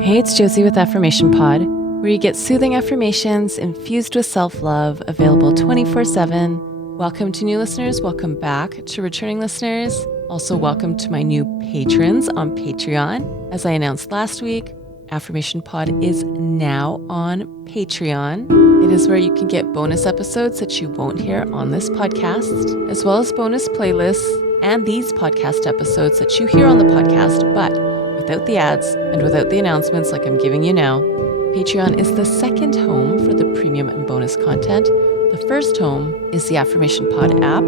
Hey, it's Josie with Affirmation Pod, where you get soothing affirmations infused with self-love, available 24/7. Welcome to new listeners. Welcome back to returning listeners. Also, welcome to my new patrons on Patreon. As I announced last week, Affirmation Pod is now on Patreon. It is where you can get bonus episodes that you won't hear on this podcast, as well as bonus playlists and these podcast episodes that you hear on the podcast, but without the ads and without the announcements like I'm giving you now. Patreon is the second home for the premium and bonus content. The first home is the Affirmation Pod app.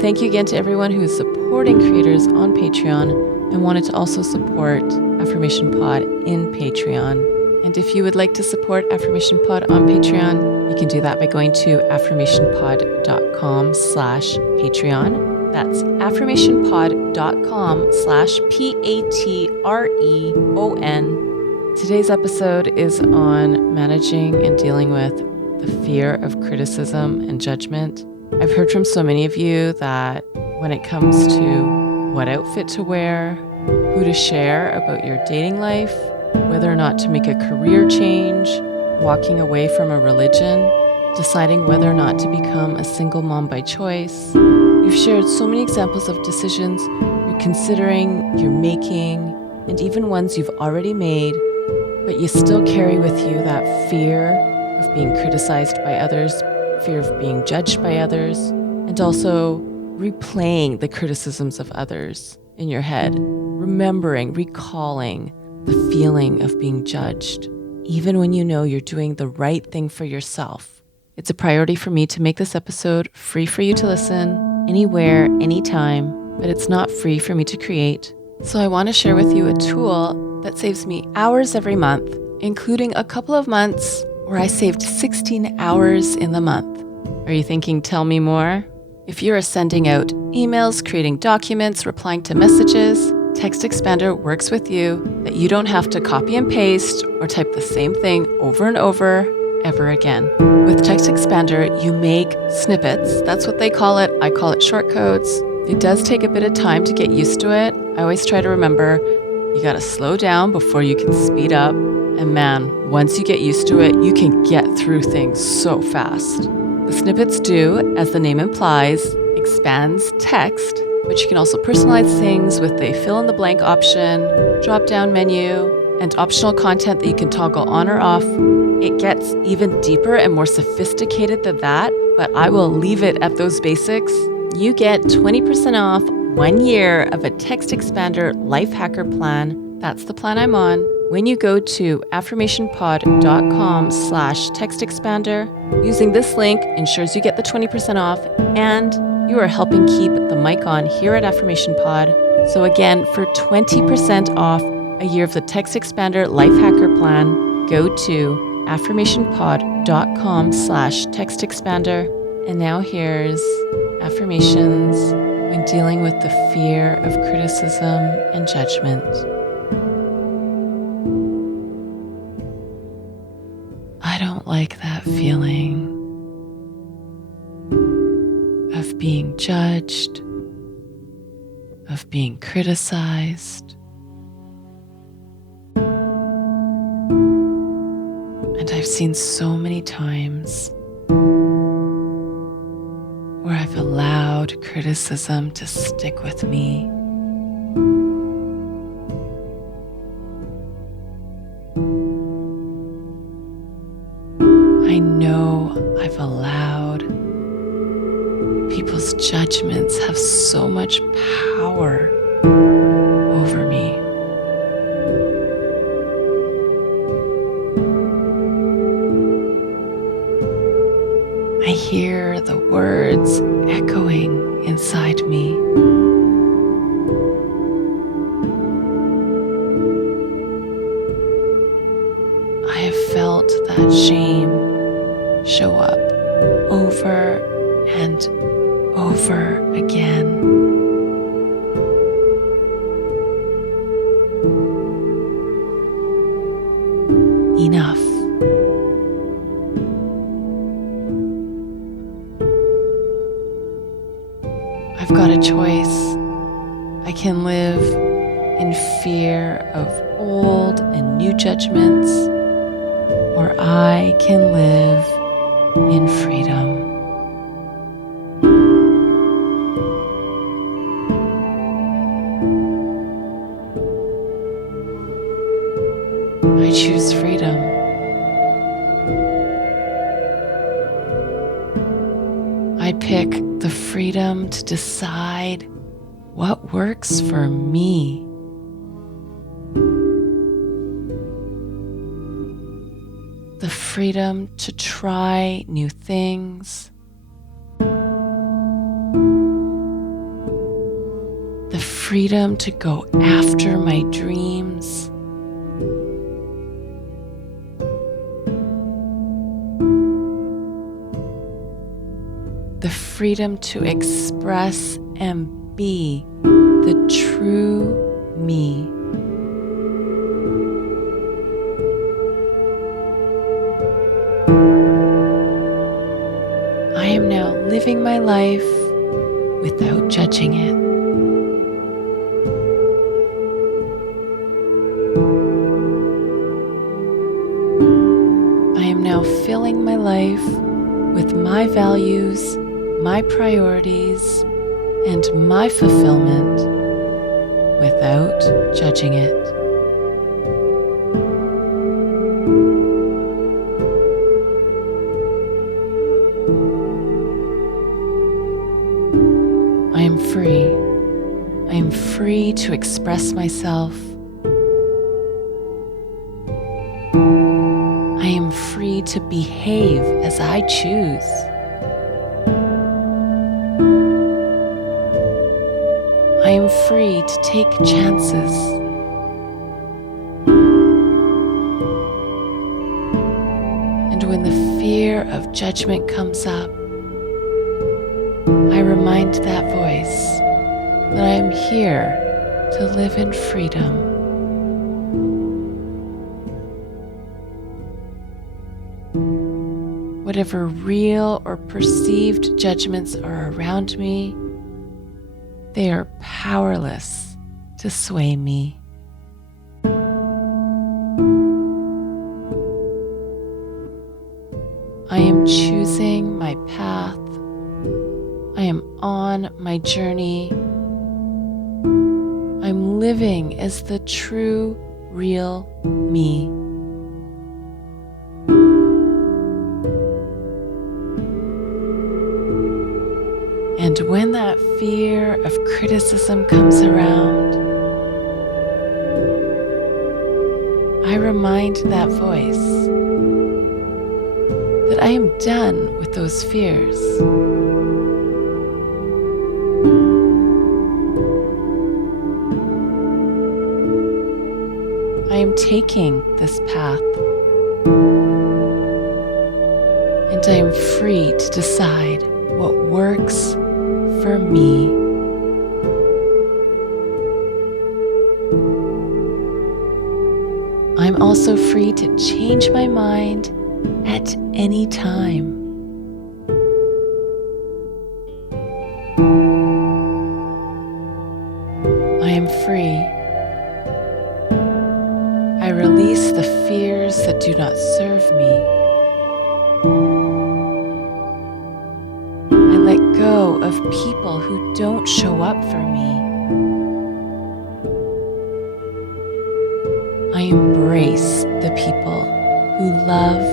Thank you again to everyone who is supporting creators on Patreon and wanted to also support Affirmation Pod in Patreon. And if you would like to support Affirmation Pod on Patreon, you can do that by going to affirmationpod.com/Patreon. That's affirmationpod.com/PATREON. Today's episode is on managing and dealing with the fear of criticism and judgment. I've heard from so many of you that when it comes to what outfit to wear, who to share about your dating life, whether or not to make a career change, walking away from a religion, deciding whether or not to become a single mom by choice. You've shared so many examples of decisions you're considering, you're making, and even ones you've already made, but you still carry with you that fear of being criticized by others, fear of being judged by others, and also replaying the criticisms of others in your head, recalling the feeling of being judged, even when you know you're doing the right thing for yourself. It's a priority for me to make this episode free for you to listen, anywhere, anytime, but it's not free for me to create. So I want to share with you a tool that saves me hours every month, including a couple of months where I saved 16 hours in the month. Are you thinking, tell me more? If you're sending out emails, creating documents, replying to messages, Text Expander works with you that you don't have to copy and paste or type the same thing over and over ever again. With Text Expander, you make snippets. That's what they call it. I call it short codes. It does take a bit of time to get used to it. I always try to remember, you gotta slow down before you can speed up. And man, once you get used to it, you can get through things so fast. The snippets do, as the name implies, expands text, but you can also personalize things with the fill in the blank option, drop-down menu, and optional content that you can toggle on or off. It gets even deeper and more sophisticated than that, but I will leave it at those basics. You get 20% off 1 year of a Text Expander Life Hacker plan. That's the plan I'm on. When you go to affirmationpod.com/Text Expander, using this link ensures you get the 20% off and you are helping keep the mic on here at Affirmation Pod. So again, for 20% off a year of the Text Expander Life Hacker plan, go to affirmationpod.com/Text Expander. And now here's affirmations when dealing with the fear of criticism and judgment. I don't like that feeling of being judged, of being criticized. And I've seen so many times where I've allowed criticism to stick with me. I know I've allowed people's judgments have so much power over me. I hear the words echoing inside me. I have felt that shame show up over and over again. Enough. I've got a choice. I can live in fear of old and new few judgments, or I can live in freedom. I choose freedom. I pick the freedom to decide what works for me. The freedom to try new things. The freedom to go after my dreams. The freedom to express and be the true me. I am now living my life without judging it. I am now filling my life with my values, my priorities, and my fulfillment without judging it. I am free. I am free to express myself. I am free to behave as I choose. I am free to take chances. And when the fear of judgment comes up, I remind that voice that I am here to live in freedom. Whatever real or perceived judgments are around me, they are powerless to sway me. I am choosing my path. I am on my journey. I'm living as the true, real me. And when that fear of criticism comes around, I remind that voice that I am done with those fears. I am taking this path, and I am free to decide what works for me. I'm also free to change my mind at any time. I am free. I release the fears that do not serve me. I let go of people who don't show up for me. I embrace the people who love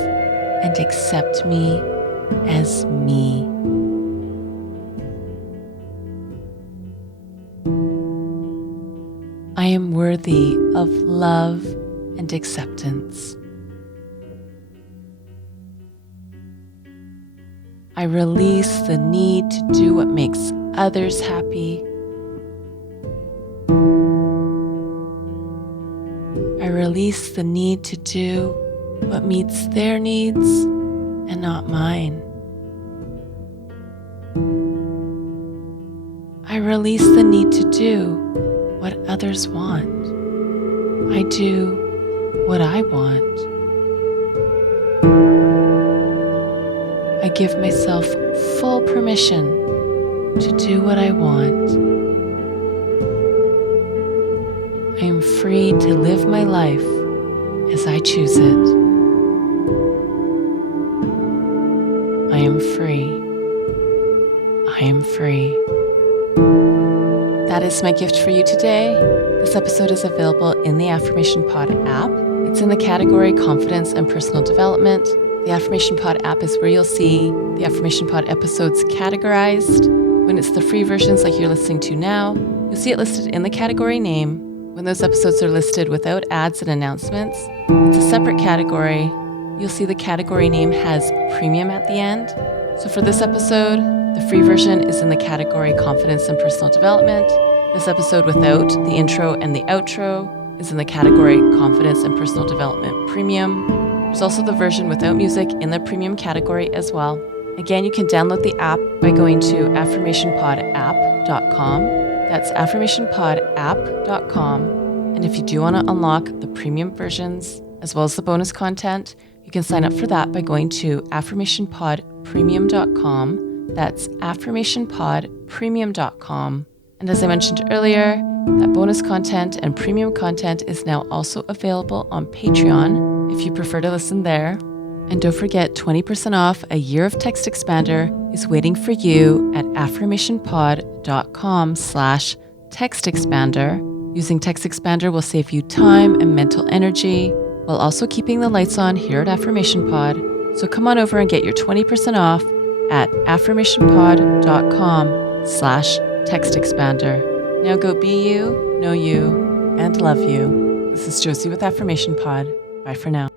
and accept me as me. I am worthy of love and acceptance. I release the need to do what makes others happy. I release the need to do what meets their needs and not mine. I release the need to do what others want. I do what I want. I give myself full permission to do what I want. I am free to live my life as I choose it. I am free. I am free. That is my gift for you today. This episode is available in the Affirmation Pod app. It's in the category Confidence and Personal Development. The Affirmation Pod app is where you'll see the Affirmation Pod episodes categorized. When it's the free versions like you're listening to now, you'll see it listed in the category name. When those episodes are listed without ads and announcements, it's a separate category. You'll see the category name has premium at the end. So for this episode, the free version is in the category Confidence and Personal Development. This episode without the intro and the outro is in the category Confidence and Personal Development Premium. There's also the version without music in the premium category as well. Again, you can download the app by going to affirmationpodapp.com. That's affirmationpodapp.com. And if you do want to unlock the premium versions as well as the bonus content, you can sign up for that by going to affirmationpodpremium.com. That's affirmationpodpremium.com. And as I mentioned earlier, that bonus content and premium content is now also available on Patreon if you prefer to listen there. And don't forget, 20% off a year of Text Expander is waiting for you at affirmationpod.com/Text Expander. Using Text Expander will save you time and mental energy while also keeping the lights on here at Affirmation Pod. So come on over and get your 20% off at affirmationpod.com/Text Expander. Now go be you, know you, and love you. This is Josie with Affirmation Pod. Bye for now.